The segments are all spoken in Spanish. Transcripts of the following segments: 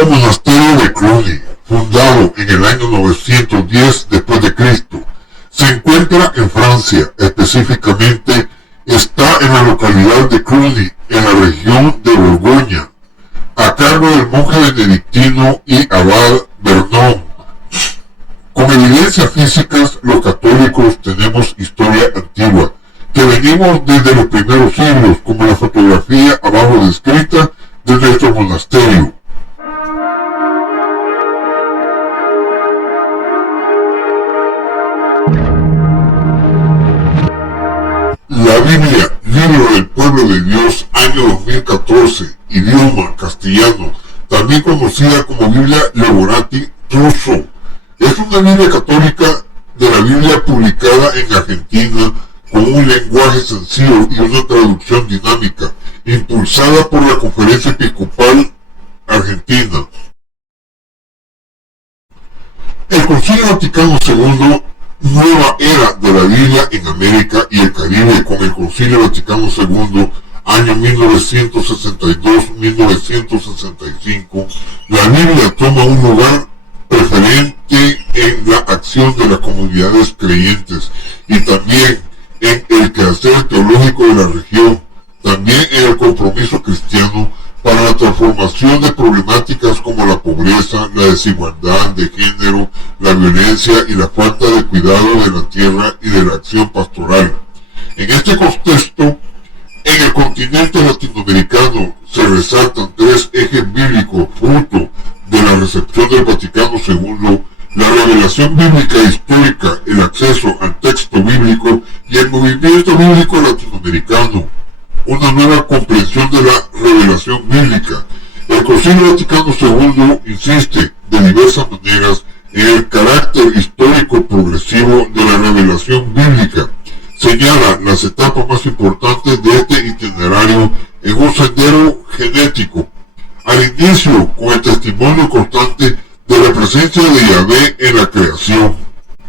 El monasterio de Cluny, fundado en el año 910 después de Cristo, se encuentra en Francia, específicamente está en la localidad de Cluny, en la región de Borgoña, a cargo del monje benedictino y abad Vernon. Con evidencias físicas, los católicos tenemos historia antigua, que venimos desde los primeros siglos, como la fotografía abajo descrita de nuestro monasterio. La Biblia, libro del pueblo de Dios, año 2014, idioma castellano, también conocida como Biblia Levorati Truso, es una Biblia católica de la Biblia publicada en Argentina con un lenguaje sencillo y una traducción dinámica, impulsada por la Conferencia Episcopal Argentina. El Concilio Vaticano II, nueva era de la Biblia en América y el Caribe con el Concilio Vaticano II, año 1962-1965, la Biblia toma un lugar preferente en la acción de las comunidades creyentes y también en el quehacer teológico de la región, también en el compromiso cristiano para la transformación de problemáticas como la pobreza, la desigualdad de género, la violencia y la falta de cuidado de la tierra y de la acción pastoral. En este contexto, en el continente latinoamericano se resaltan tres ejes bíblicos fruto de la recepción del Vaticano II: la revelación bíblica histórica, el acceso al texto bíblico y el movimiento bíblico latinoamericano, una nueva comprensión de la revelación bíblica. El Concilio Vaticano II insiste de diversas maneras en el carácter histórico progresivo de la revelación bíblica. Señala las etapas más importantes de este itinerario en un sendero genético. Al inicio, con el testimonio constante de la presencia de Yahvé en la creación.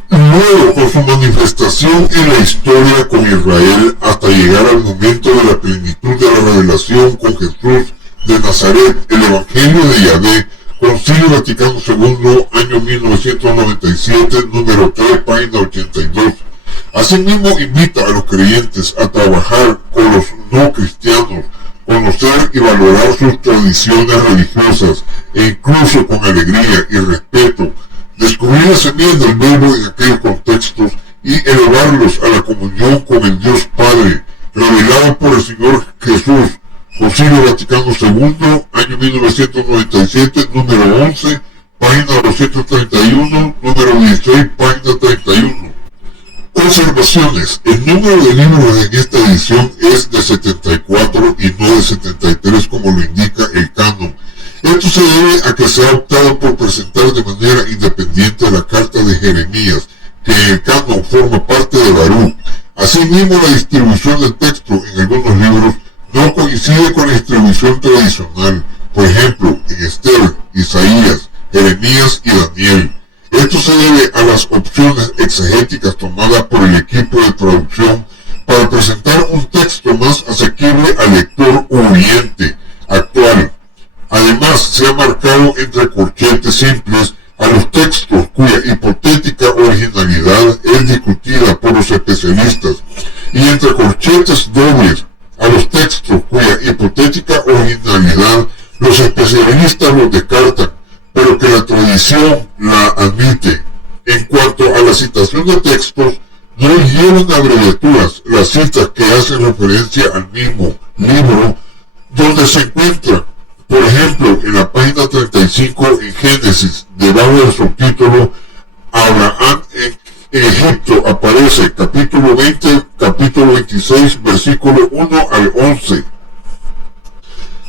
Luego, con su manifestación en la historia con Israel hasta llegar al momento de la plenitud de la revelación con Jesús de Nazaret, el Evangelio de Yahvé, Concilio Vaticano II, año 1997, número 3, página 82. Asimismo, invita a los creyentes a trabajar con los no cristianos, conocer y valorar sus tradiciones religiosas, e incluso con alegría y respeto, descubrir las semillas del verbo en aquellos contextos y elevarlos a la comunión con el Dios Padre, revelado por el Señor Jesús. Concilio Vaticano II, año 1997, número 11, página 231, número 16, página 31. Observaciones. El número de libros en esta edición es de 74 y no de 73 como lo indica el canon. Esto se debe a que se ha optado por presentar de manera independiente la carta de Jeremías, que en el canon forma parte de Baruch. Asimismo, la distribución del texto en algunos libros no coincide con la distribución tradicional, por ejemplo, en Esther, Isaías, Jeremías y Daniel. Esto se debe a las opciones exegéticas tomadas por el equipo de traducción para presentar un texto más asequible al lector oyente actual. Además, se ha marcado entre corchetes simples a los textos cuya hipotética originalidad es discutida por los especialistas, y entre corchetes dobles a los textos cuya hipotética originalidad los especialistas los descartan, pero que la tradición la admite. En cuanto a la citación de textos, no llevan abreviaturas las citas que hacen referencia al mismo libro donde se encuentran. Por ejemplo, en la página 35 en Génesis, debajo del subtítulo Abraham en Egipto, aparece capítulo 20, capítulo 26, versículo 1 al 11.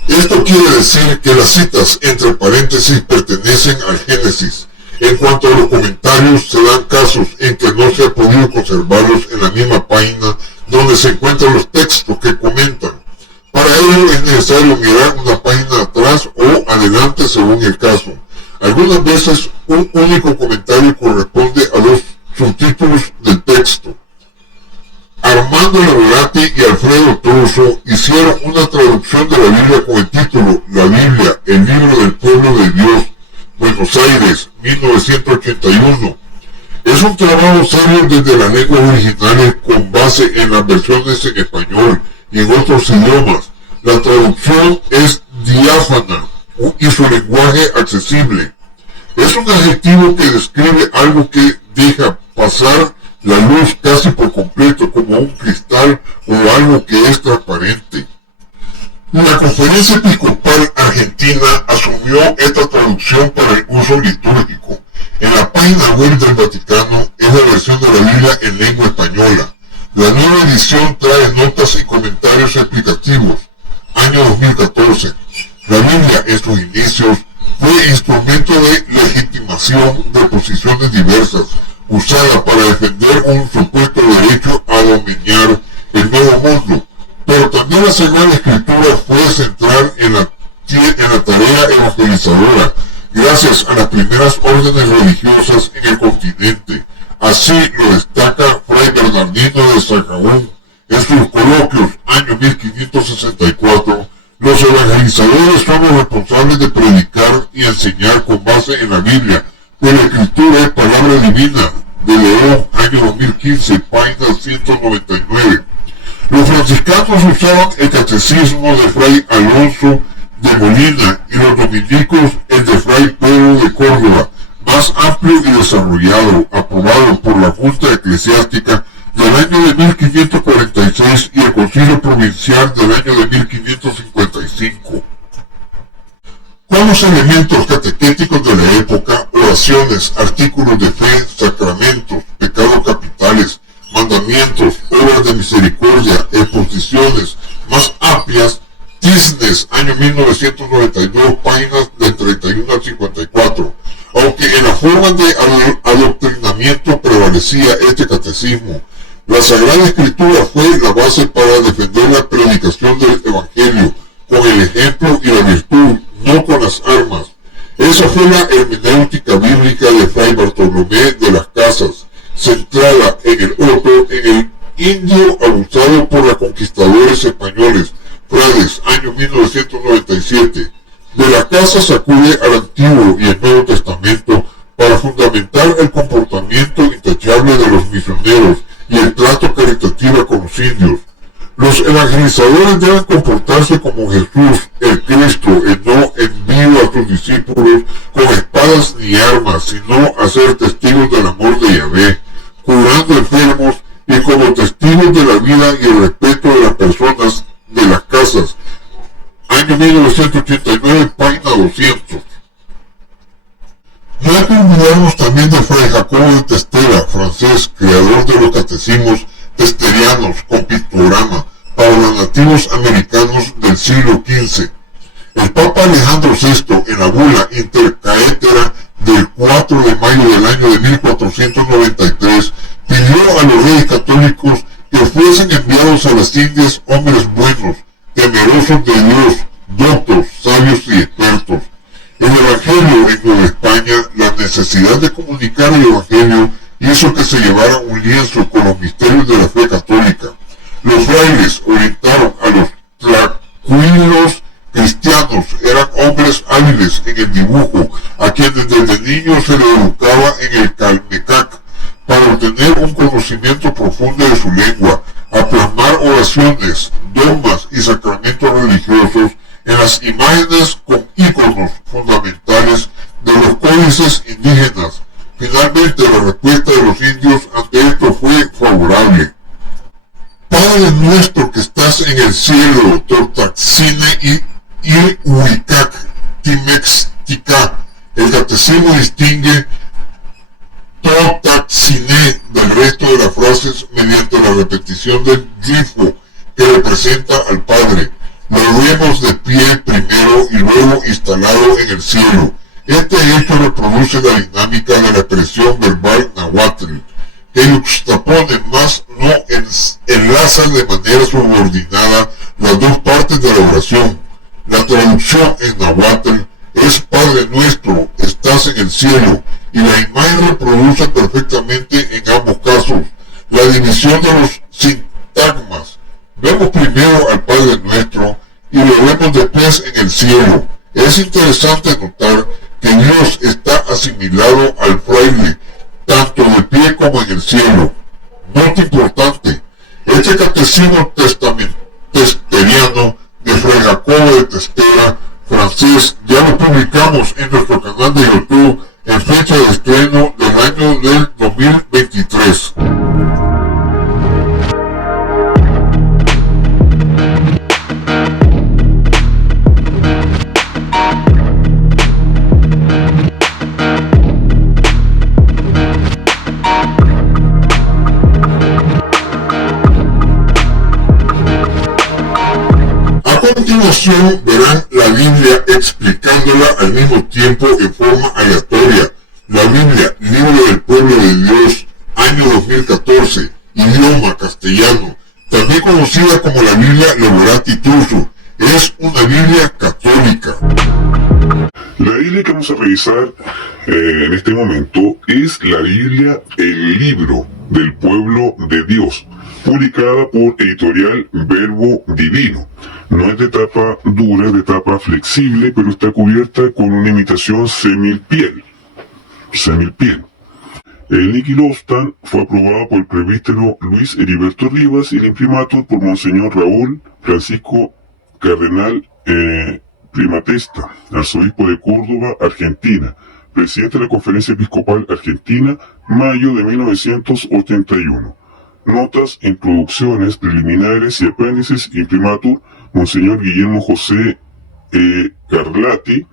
Esto quiere decir que las citas entre paréntesis pertenecen al Génesis. En cuanto a los comentarios, se dan casos en que no se ha podido conservarlos en la misma página donde se encuentran los textos que comentan. Para ello es necesario mirar una página atrás o adelante según el caso. Algunas veces un único comentario corresponde a los subtítulos del texto. Armando Levorati y Alfredo Truso hicieron una traducción de la Biblia con el título La Biblia, el libro del pueblo de Dios, Buenos Aires, 1981. Es un trabajo serio desde las lenguas originales con base en las versiones en español y en otros idiomas. La traducción es diáfana y su lenguaje accesible. Es un adjetivo que describe algo que deja pasar la luz casi por completo, como un cristal o algo que es transparente. La Conferencia Episcopal Argentina asumió esta traducción para el uso litúrgico. En la página web del Vaticano es la versión de la Biblia en lengua española. La nueva edición trae notas y comentarios explicativos. Año 2014. La Biblia en sus inicios fue instrumento de legitimación de posiciones diversas, usada para defender un supuesto derecho a dominar el nuevo mundo. Pero también la Sagrada Escritura fue central en la tarea evangelizadora, gracias a las primeras órdenes religiosas en el continente. Así lo destaca Fray Bernardino de Sahagún en sus coloquios, año 1564. Los evangelizadores son los responsables de predicar y enseñar con base en la Biblia, pues la Escritura es palabra divina. De León, año 2015, página 199. Los franciscanos usaban el catecismo de Fray Alonso de Molina y los dominicos el de Fray Pedro de Córdoba, más amplio y desarrollado, aprobado por la Junta Eclesiástica del año de 1546 y el Concilio Provincial del año de 1555. Con los elementos catequéticos de la época, oraciones, artículos de fe, sacramentos, pecados capitales, mandamientos, obras de misericordia, exposiciones más amplias, Tisnes, año 1992, páginas de 31 al 54. Aunque en la forma de adoctrinamiento prevalecía este catecismo, la Sagrada Escritura fue la base para defender la predicación del Evangelio, con el ejemplo y la virtud, no con las armas. Esa fue la hermenéutica bíblica de Fray Bartolomé de las Casas, centrada en el otro, en el indio abusado por los conquistadores españoles, Frades, año 1997. De las Casas acude al Antiguo y el Nuevo Testamento para fundamentar el comportamiento intachable de los misioneros y el trato caritativo con los indios. Los evangelizadores deben comportarse como Jesús, el Cristo, y no envío a sus discípulos con espadas ni armas, sino a ser testigos del amor de Yahvé, curando enfermos y como testigos de la vida y el respeto de las personas de las Casas. Año 1989, página 200. No hay que olvidarnos también de Fray Jacobo de Testera, francés, creador de los catecismos testerianos con pictograma para los nativos americanos del siglo XV. El Papa Alejandro VI, en la bula Intercaetera del 4 de mayo del año de 1493, pidió a los reyes católicos que fuesen enviados a las Indias hombres buenos, temerosos de Dios, doctos, sabios y expertos. El Evangelio en Nueva España, la necesidad de comunicar el Evangelio hizo que se llevara un lienzo con los misterios de la fe católica. Los frailes orientaron a los tlacuilos cristianos, eran hombres hábiles en el dibujo, a quienes desde niños se les educaba en el calmecac, para obtener un conocimiento profundo de su lengua, a plasmar oraciones, dogmas y sacramentos religiosos en las imágenes con íconos fundamentales de los códices indígenas. Finalmente, la respuesta de los indios ante esto fue favorable. Padre nuestro que estás en el cielo, Totaxine y Huicac, Timextica. El catecismo distingue Totaxine del resto de las frases mediante la repetición del grifo que representa al Padre. Lo vemos de pie primero y luego instalado en el cielo. Este hecho reproduce la dinámica de la expresión verbal náhuatl, que juxtapone más no enlaza de manera subordinada las dos partes de la oración. La traducción en náhuatl es Padre nuestro, estás en el cielo, y la imagen reproduce perfectamente en ambos casos. La división de los sintagmas. Vemos primero al Padre nuestro y lo vemos después en el cielo. Es interesante notar que Dios está asimilado al fraile, tanto de pie como en el cielo. Nota importante, este catecismo testeriano de Fray Jacobo de Testera, francés, ya lo publicamos en nuestro canal de YouTube en fecha de estreno del año del 2023. A continuación verán la Biblia explicándola al mismo tiempo en forma aleatoria. La Biblia, libro del pueblo de Dios, año 2014, idioma castellano, también conocida como la Biblia Levorati Truso, es una Biblia católica. La Biblia que vamos a revisar en este momento es la Biblia, el libro del pueblo de Dios, publicada por Editorial Verbo Divino. No es de tapa dura, es de tapa flexible, pero está cubierta con una imitación semilpiel. El Niquilostan fue aprobado por el presbítero Luis Heriberto Rivas y el imprimatur por Monseñor Raúl Francisco Cardenal Primatesta, arzobispo de Córdoba, Argentina, presidente de la Conferencia Episcopal Argentina, mayo de 1981. Notas, introducciones, preliminares y apéndices, imprimatur, Monseñor Guillermo José Carlati,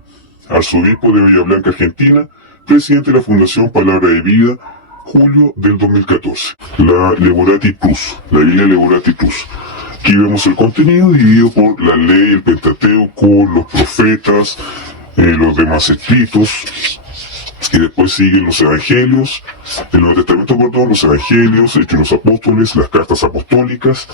arzobispo de Bahía Blanca, Argentina, presidente de la Fundación Palabra de Vida, julio del 2014. La Levorati Plus, la Biblia Levorati Plus. Aquí vemos el contenido dividido por la ley, el Pentateuco, los profetas, los demás escritos, y después siguen los evangelios, el Nuevo Testamento, perdón, los evangelios, Hechos de los Apóstoles, las cartas apostólicas,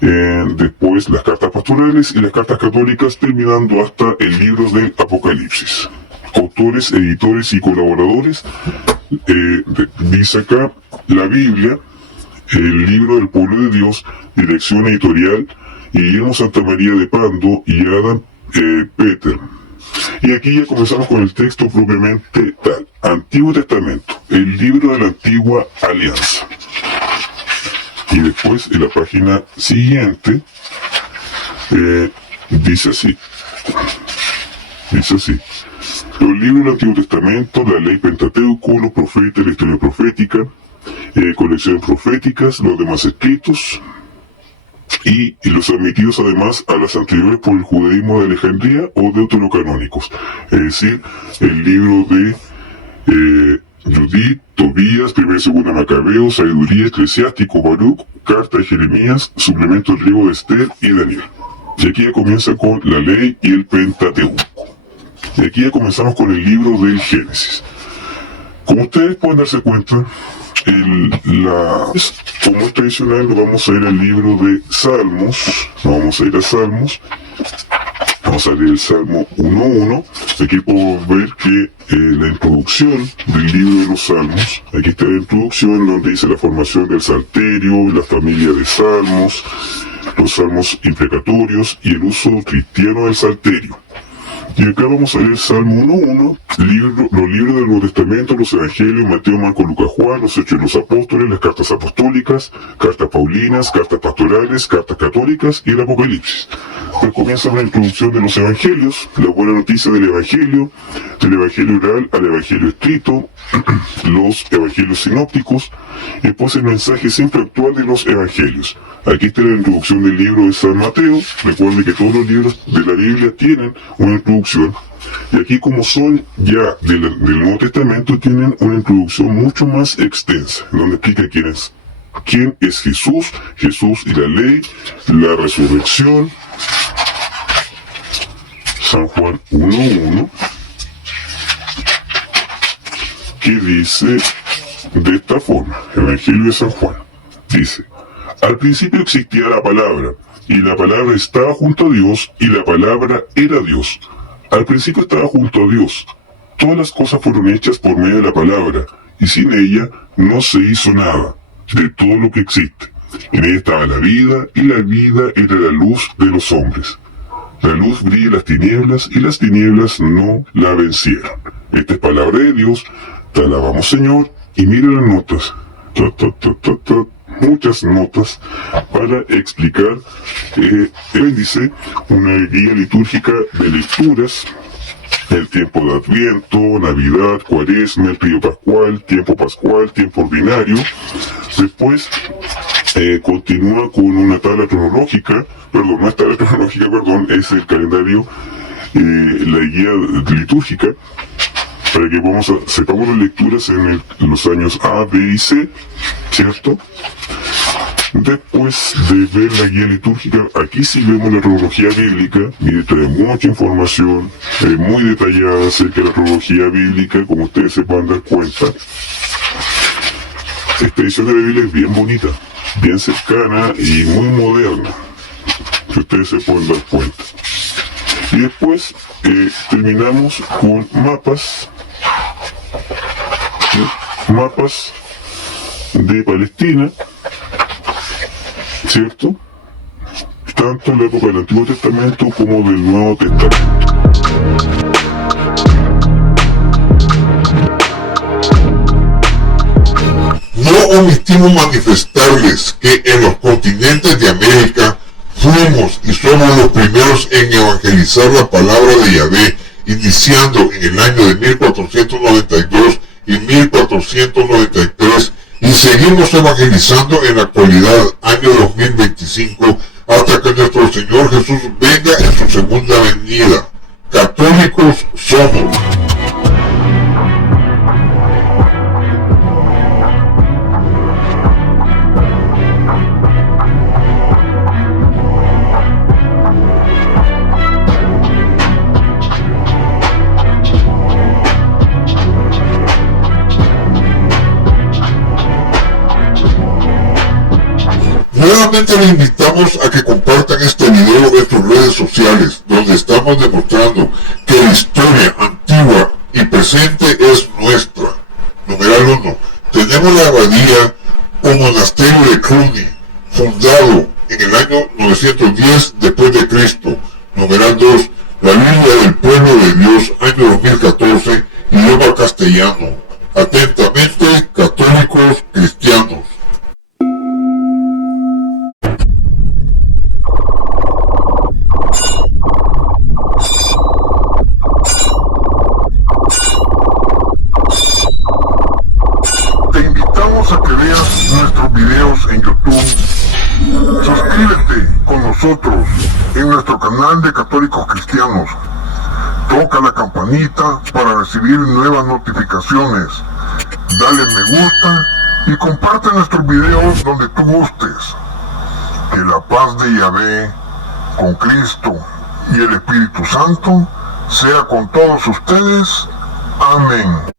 después las cartas pastorales y las cartas católicas, terminando hasta el libro del Apocalipsis. Autores, editores y colaboradores, dice acá, la Biblia, el libro del pueblo de Dios, dirección editorial, Guillermo Santa María de Pando y Adam Peter. Y aquí ya comenzamos con el texto propiamente tal. Antiguo Testamento, el libro de la antigua alianza. Y después en la página siguiente dice así. Los libros del Antiguo Testamento, la ley Pentateuco, los profetas, la historia profética, colecciones proféticas, los demás escritos, y los admitidos además a las anteriores por el judaísmo de Alejandría o deuterocanónicos, es decir, el libro de Judith, Tobías, Primera y Segunda Macabeos, Sabiduría, Eclesiástico, Baruch, Carta de Jeremías, Suplemento griego de Esther y Daniel. Y aquí ya comienza con la ley y el Pentateuco. Y aquí ya comenzamos con el libro del Génesis. Como ustedes pueden darse cuenta, como es tradicional, vamos a ir al libro de Salmos. Vamos a ir a Salmos. Vamos a leer el Salmo 1.1. Aquí podemos ver que la introducción del libro de los Salmos, aquí está la introducción donde dice la formación del Salterio, la familia de Salmos, los Salmos imprecatorios y el uso cristiano del Salterio. Y acá vamos a leer Salmo 1.1, los libros del Nuevo Testamento, los Evangelios, Mateo, Marco, Lucas, Juan, los Hechos de los Apóstoles, las cartas apostólicas, cartas paulinas, cartas pastorales, cartas católicas y el Apocalipsis. Pues comienza la introducción de los Evangelios, la buena noticia del Evangelio oral al Evangelio escrito, los Evangelios sinópticos, y después el mensaje siempre actual de los Evangelios. Aquí está la introducción del libro de San Mateo. Recuerden que todos los libros de la Biblia tienen una introducción. Y aquí, como son ya del Nuevo Testamento, tienen una introducción mucho más extensa, donde explica quién es Jesús y la ley, la resurrección. San Juan 1.1, que dice de esta forma, Evangelio de San Juan, dice: al principio existía la palabra, y la palabra estaba junto a Dios, y la palabra era Dios. Al principio estaba junto a Dios. Todas las cosas fueron hechas por medio de la palabra, y sin ella no se hizo nada de todo lo que existe. En ella estaba la vida, y la vida era la luz de los hombres. La luz brilla en las tinieblas, y las tinieblas no la vencieron. esta es palabra de Dios, te alabamos Señor, y mira las notas, muchas notas para explicar el índice, una guía litúrgica de lecturas, el tiempo de Adviento, Navidad, Cuaresma, el periodo pascual, tiempo ordinario. Después continúa con una tabla cronológica, no es tabla cronológica, es el calendario, la guía litúrgica, para que sepamos las lecturas en los años A, B y C, ¿cierto? Después de ver la guía litúrgica, aquí sí vemos la cronología bíblica, y trae mucha información, muy detallada acerca de la cronología bíblica, como ustedes se pueden dar cuenta. Esta edición de la Biblia es bien bonita, bien cercana y muy moderna, que ustedes se pueden dar cuenta. Y después terminamos con mapas de Palestina, ¿cierto? Tanto en la época del Antiguo Testamento como del Nuevo Testamento. No omitimos manifestarles que en los continentes de América fuimos y somos los primeros en evangelizar la palabra de Yahvé, iniciando en el año de 1492 y 1493, y seguimos evangelizando en la actualidad, año 2025, hasta que nuestro Señor Jesús venga en su segunda venida. Católicos somos. Nuevamente les invitamos a que compartan este video en sus redes sociales, donde estamos demostrando que la historia antigua y presente es nuestra. Numeral 1. Tenemos la abadía o monasterio de Cluny, fundado en el año 910 después de Cristo. Numeral 2. La Biblia del Pueblo de Dios, año 2014, idioma castellano. Atentamente, católicos cristianos. A que veas nuestros videos en YouTube. Suscríbete con nosotros en nuestro canal de Católicos Cristianos. Toca la campanita para recibir nuevas notificaciones. Dale me gusta y comparte nuestros videos donde tú gustes. Que la paz de Yahvé, con Cristo y el Espíritu Santo, sea con todos ustedes. Amén.